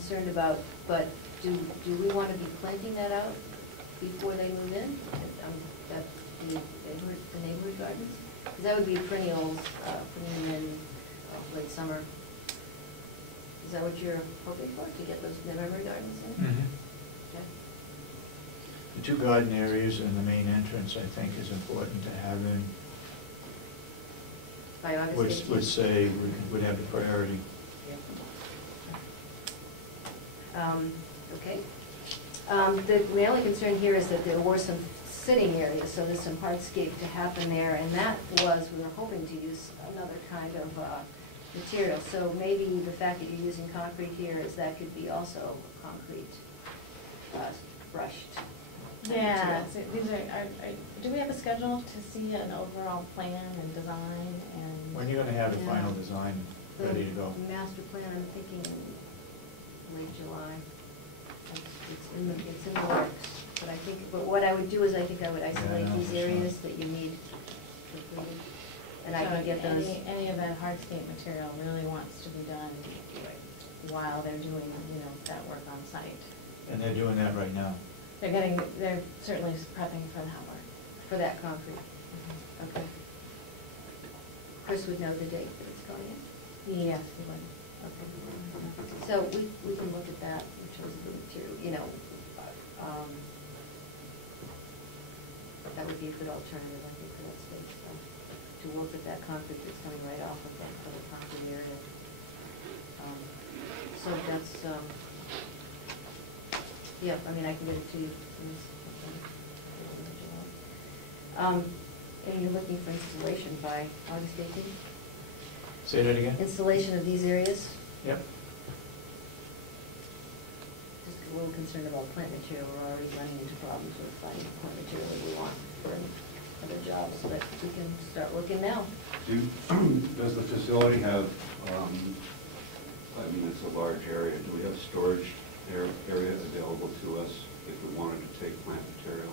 concerned about, but do we want to be planting that out before they move in? That's the neighborhood gardens? Because that would be perennials, putting them in late summer. Is that what you're hoping for, to get those neighborhood gardens in? Mm-hmm. Okay. The two garden areas and the main entrance, I think, is important to have in. By August 18th? Would say would have the priority. Yeah. Okay. The only concern here is that there were some sitting areas, so there's some hardscape to happen there, and that was, we were hoping to use another kind of material. So maybe the fact that you're using concrete here is that could be also concrete brushed. Yeah, so these are do we have a schedule to see an overall plan and design and? When you're going to have the final design ready to go? The master plan, I'm thinking late July. It's in the works. But what I would do is I think I would isolate these areas that you need completed. And I can get those. Any of that hardscape material really wants to be done while they're doing, that work on site. And they're doing that right now. They're certainly prepping for that work. For that concrete. Mm-hmm. Okay. Chris would know the date that it's going in? Yes, he would. Okay. So we can look at that in terms of the material, that would be a good alternative, I think, for that space, to look at that concrete that's coming right off of that for the concrete area. So that's, yeah, I mean, I can get it to you. And you're looking for installation by August 18th? Say that again? Installation of these areas? Yep. Just a little concerned about plant material. We're already running into problems with finding the plant material that we want for other jobs, but we can start looking now. Does the facility have, I mean, it's a large area, do we have storage area available to us if we wanted to take plant material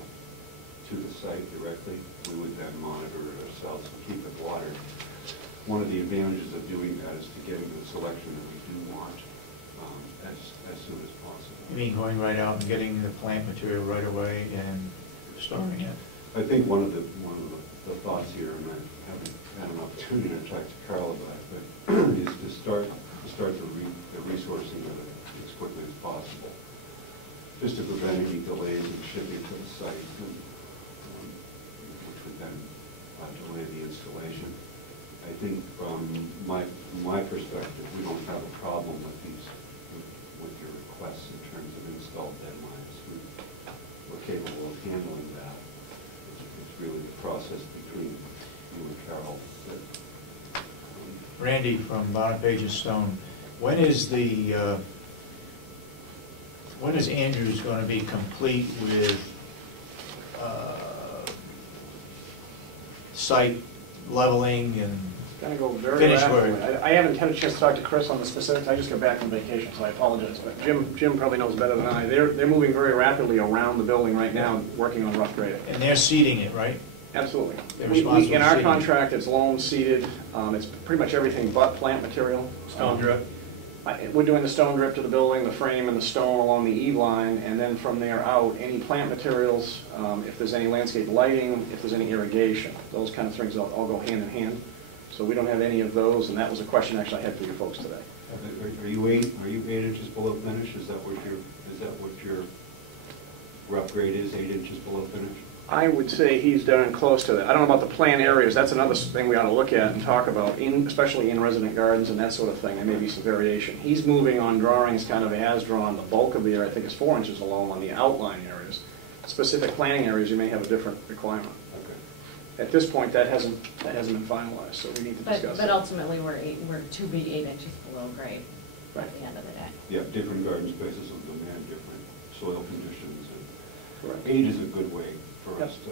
to the site directly? We would then monitor it ourselves and keep it watered. One of the advantages of doing that is to getting the selection that we do want as soon as possible. You mean going right out and getting the plant material right away and storing it? I think one of the thoughts here, and I haven't had an opportunity to talk to Carroll about it, but is to start the resourcing of it as quickly as possible, just to prevent any delays in shipping to the site, which would then delay the installation. I think from my perspective, we don't have a problem with with your requests in terms of install deadlines. We're capable of handling that. It's really the process between you and Carroll. Randy from Bottom Pages Stone, when is Andrews going to be complete with site leveling and Going to go very finish rapidly. work? I haven't had a chance to talk to Chris on the specifics. I just got back from vacation, so I apologize. But Jim probably knows better than I. They're moving very rapidly around the building right now, working on rough grading. And they're seeding it, right? Absolutely. They're responsible In for our seeding. contract, it's loam seeded. It's pretty much everything but plant material. Stone drip? We're doing the stone drip to the building, the frame and the stone along the E line, and then from there out, any plant materials, if there's any landscape lighting, if there's any irrigation, those kind of things all go hand in hand. So we don't have any of those, and that was a question actually I had for you folks today. Are you 8 inches below finish? Is that what your rough grade is? 8 inches below finish? I would say he's down close to that. I don't know about the plan areas. That's another thing we ought to look at and talk about, especially in resident gardens and that sort of thing. There may be some variation. He's moving on drawings kind of as drawn. The bulk of the area, I think, is 4 inches along on the outline areas. Specific planning areas, you may have a different requirement. Okay. At this point, that hasn't been finalized, so we need to discuss But it. ultimately, we're to be 8 inches below grade at the end of the day. Yeah, different garden spaces will demand different soil conditions. And Correct. 8 is a good way for us to.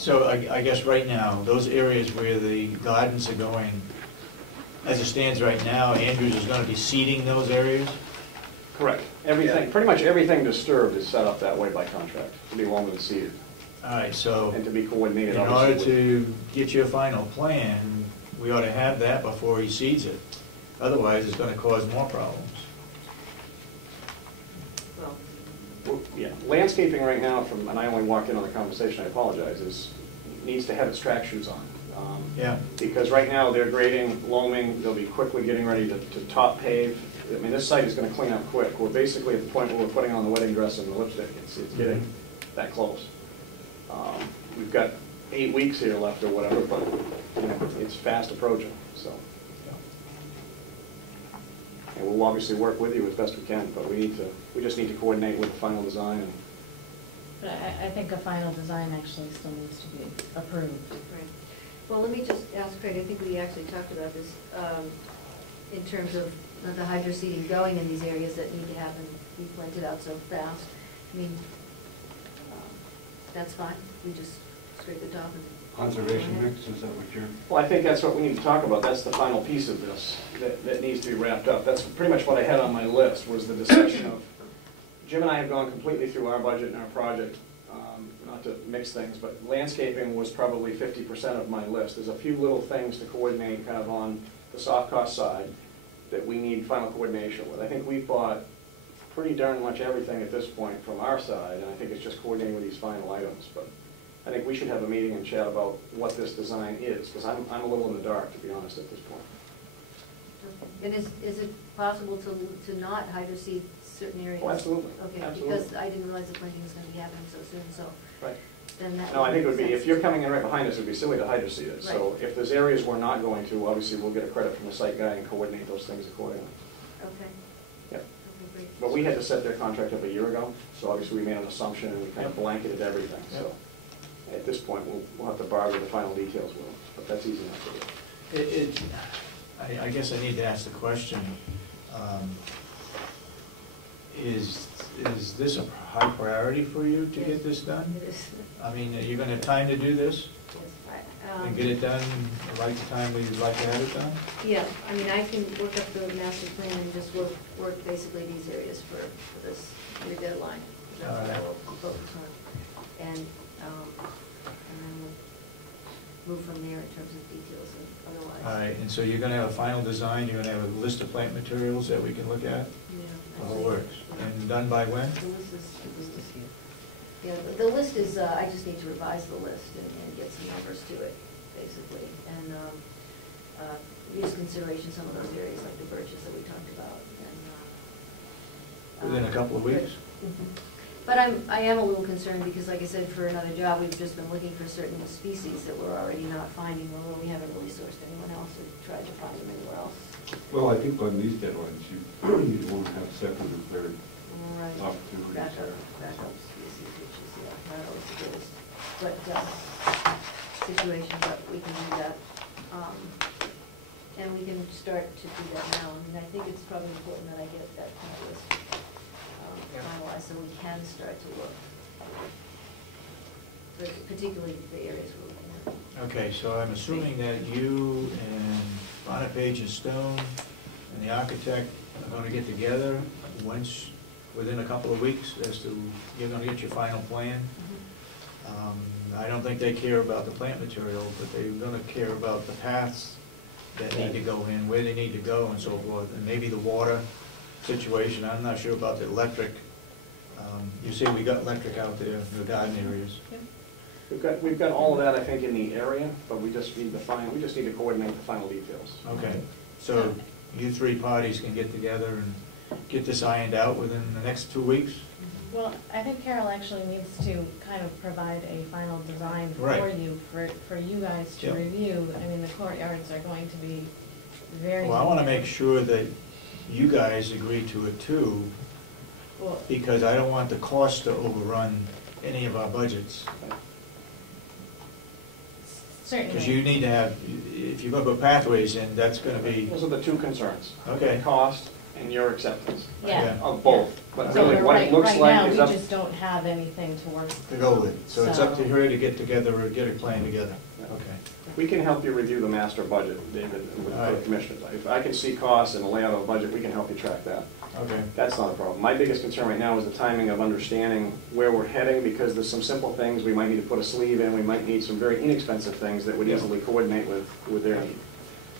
So I guess right now, those areas where the gardens are going, as it stands right now, Andrews is going to be seeding those areas? Correct. Everything, pretty much everything disturbed is set up that way by contract, to be loamed and seeded, All right, so and to be coordinated. in obviously, order to get you a final plan, we ought to have that before he seeds it. Otherwise, it's going to cause more problems. Yeah, landscaping right now from, and I only walked in on the conversation, I apologize, needs to have its track shoes on. Yeah. Because right now they're grading, loaming, they'll be quickly getting ready to top pave. I mean, this site is gonna clean up quick. We're basically at the point where we're putting on the wedding dress and the lipstick. It's getting that close. We've got 8 weeks here left or whatever, but you know, it's fast approaching, so. And we'll obviously work with you as best we can, but we just need to coordinate with the final design. And But I think a final design actually still needs to be approved. Right. Well, let me just ask Craig, I think we actually talked about this, in terms of the hydro seeding going in these areas that need to happen, be planted out so fast. I mean, that's fine, we just scrape the top and. Conservation mix, is that what you're? well, I think that's what we need to talk about. That's the final piece of this that needs to be wrapped up. That's pretty much what I had on my list, was the discussion of, Jim and I have gone completely through our budget and our project, not to mix things, but landscaping was probably 50% of my list. There's a few little things to coordinate kind of on the soft cost side that we need final coordination with. I think we've bought pretty darn much everything at this point from our side, and I think it's just coordinating with these final items. But I think we should have a meeting and chat about what this design is, because I'm a little in the dark, to be honest, at this point. And is it possible to not hydro seed certain areas? Oh, absolutely. Okay, Absolutely. because I didn't realize the planting was going to be happening so soon, so Right. then that. No, I think it would be, make if sense. you're coming in right behind us, it would be silly to hydro seed it. So if there's areas we're not going to, obviously we'll get a credit from the site guy and coordinate those things accordingly. Okay. Yep. Okay, great. But we had to set their contract up a year ago, so obviously we made an assumption and we kind of blanketed everything. So at this point, we'll have to bargain the final details with them, but that's easy enough to do. I guess I need to ask the question, is this a high priority for you to get this done? It is. I mean, are you gonna have time to do this Yes. and get it done right the time we'd like to have it done? Yeah, I mean, I can work up the master plan and just work basically these areas for this, your deadline. That's what I will focus on. And then we'll move from there in terms of details and otherwise. All right, and so you're gonna have a final design, you're gonna have a list of plant materials that we can look at? Yeah. I All think- works. And done by when? The list is here. Yeah, the list is, I just need to revise the list and get some numbers to it, basically. And use consideration some of those areas like the birches that we talked about. And Within a couple of weeks? Mhm. But I am a little concerned because, like I said, for another job, we've just been looking for certain species that we're already not finding, although we haven't really sourced anyone else or tried to find them anywhere else. Well, I think on these deadlines, you won't have second and third Right. opportunities there. Backup species, which is, yeah, not always the greatest, but, situation, but we can do that. And we can start to do that now. I mean, I think it's probably important that I get that kind of list finalized so we can start to look, particularly the areas we're looking at. Okay, so I'm assuming that you and Bonapage and Stone and the architect are gonna get together within a couple of weeks as to, you're gonna get your final plan. I don't think they care about the plant material, but they're gonna care about the paths that need to go in, where they need to go and so forth, and maybe the water situation. I'm not sure about the electric. You say we got electric out there in the garden areas. We've got all of that, I think, in the area, but we just need to coordinate the final details. Okay, so you three parties can get together and get this ironed out within the next 2 weeks? Well, I think Carroll actually needs to kind of provide a final design for Right. you, for you guys to Yep. review. I mean, the courtyards are going to be very. Well, I want to make sure that you guys agree to it too, Well, because I don't want the cost to overrun any of our budgets. certainly. Because you need to have, if you're going to put pathways in, that's going to be, Those are the two concerns. Okay. Cost and your acceptance Yeah. of both. But So really, what it looks right like now, is we up. just don't have anything to work. to go with. So it's up to So- her to get together or get a plan together. Okay. We can help you review the master budget, David, with All the right. commissioners. If I can see costs and a layout of a budget, we can help you track that. Okay. That's not a problem. My biggest concern right now is the timing of understanding where we're heading, because there's some simple things, we might need to put a sleeve in, we might need some very inexpensive things that would Yeah. easily coordinate with their need.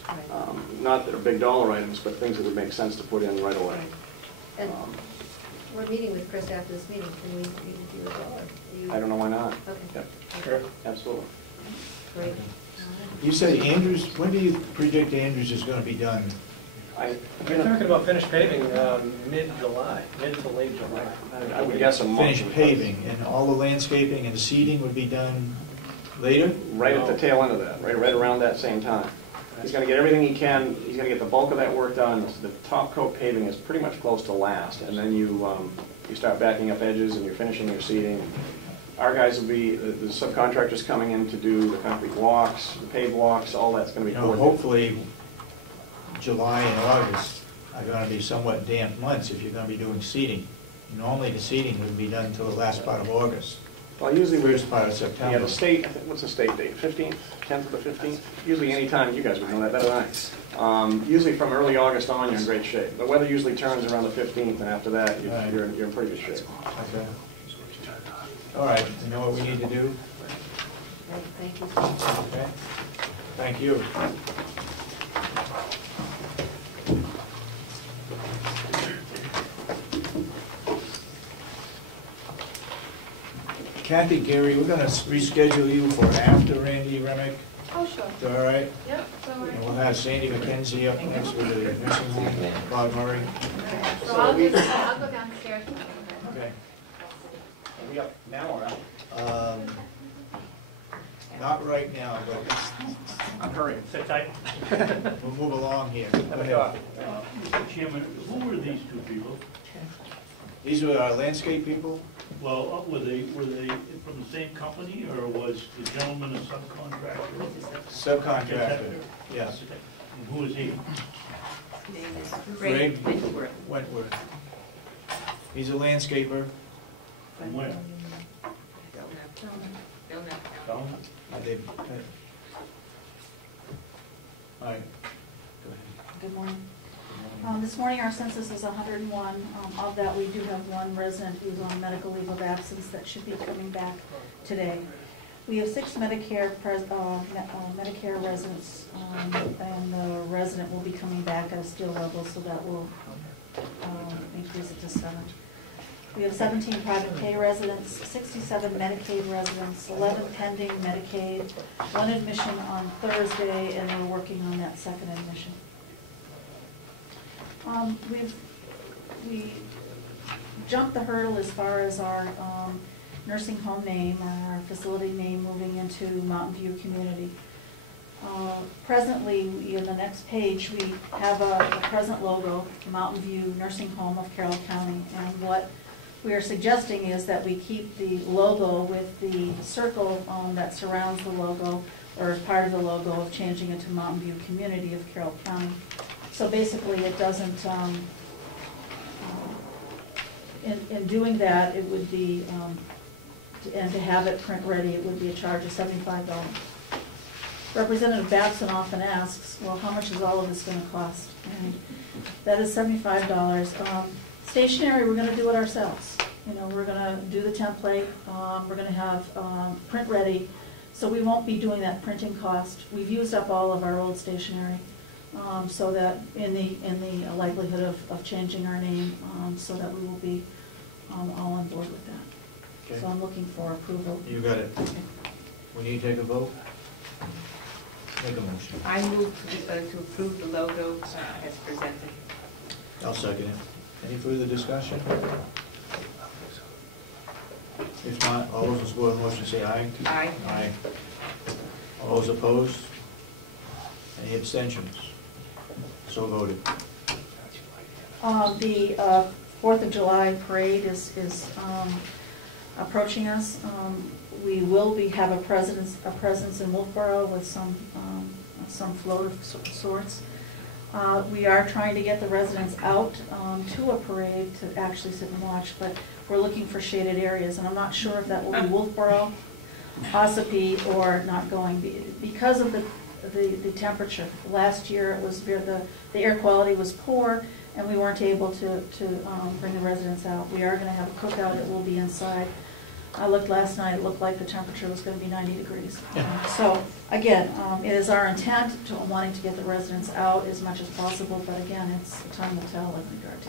Right. Not that are big dollar items, but things that would make sense to put in right away. And, We're meeting with Chris after this meeting, can we meet with you as well, or are you? I don't know why not. Okay. Yep. Sure. Absolutely. Great. You say Andrews, when do you predict Andrews is gonna be done? You're talking about finished paving mid-July, mid to late July. I would guess a month. Finish paving, and all the landscaping and the seeding would be done later? Right at the tail end of that, right around that same time. He's gonna get everything he can, he's gonna get the bulk of that work done. The top coat paving is pretty much close to last, and then you start backing up edges and you're finishing your seeding. Our guys will be, the subcontractors coming in to do the concrete walks, the paved walks, all that's gonna be You know, coordinated. hopefully, July and August are gonna be somewhat damp months if you're gonna be doing seeding. Normally, the seeding wouldn't be done until the last part of August, Well, usually we're, first part of yeah, September. the state, I think, what's the state date, 15th, 10th to the 15th? Usually any time, you guys would know that better than I. Usually from early August on, you're in great shape. The weather usually turns around the 15th, and after that, Right. you're in pretty good shape. Okay. All right, you know what we need to do? Right, thank you. Okay. Thank you. Kathy, Gary, we're gonna reschedule you for after Randy Remick. Oh, sure. Is that all right? Yep, so And we'll have Sandy McKenzie up next with the nursing home, Bob Murray. So I'll go downstairs. Okay. Are we up now or out? Not right now, but I'm hurrying. Sit tight. we'll move along here. Go Have a ahead. coffee. Mr. Chairman, who were these two people? These are our landscape people? Well, were they from the same company, or was the gentleman a subcontractor? Subcontractor, yes. And who is he? Name is Greg Greg Wentworth. Wentworth. He's a landscaper. From where? Don't know. Down? All right. Good morning. This morning, our census is 101. Of that, we do have one resident who's on medical leave of absence that should be coming back today. We have 6 Medicare residents, and the resident will be coming back at a skill level, so that will increase it to 7. We have 17 private pay residents, 67 Medicaid residents, 11 pending Medicaid, 1 admission on Thursday, and we're working on that second admission. We jumped the hurdle as far as our nursing home name, or our facility name, moving into Mountain View Community. Presently, in the next page, we have a present logo, Mountain View Nursing Home of Carroll County, and what we are suggesting is that we keep the logo with the circle that surrounds the logo, or as part of the logo, of changing it to Mountain View Community of Carroll County. So basically, it doesn't, in doing that, it would be, and to have it print ready, it would be a charge of $75. Representative Babson often asks, well, how much is all of this going to cost? And that is $75. Stationery, we're going to do it ourselves. You know, we're going to do the template. We're going to have print ready, so we won't be doing that printing cost. We've used up all of our old stationery. So that in the likelihood of changing our name, so that we will be all on board with that. Okay. So I'm looking for approval. You got it. We need to take a vote? Make a motion. I move to approve the logo as presented. I'll second it. Any further discussion? If not, all those in support of the motion say aye. Aye. Aye. All those opposed? Any abstentions? So voted. The 4th of July parade is approaching us. We will have a presence in Wolfboro with some float of sorts. We are trying to get the residents out to a parade to actually sit and watch, but we're looking for shaded areas, and I'm not sure if that will be Wolfboro, Ossipee, or not going, because of the temperature. Last year, it was the air quality was poor, and we weren't able to bring the residents out. We are going to have a cookout. It will be inside. I looked last night. It looked like the temperature was going to be 90 degrees. So again, it is our intent wanting to get the residents out as much as possible. But again, it's time will tell in regard to that.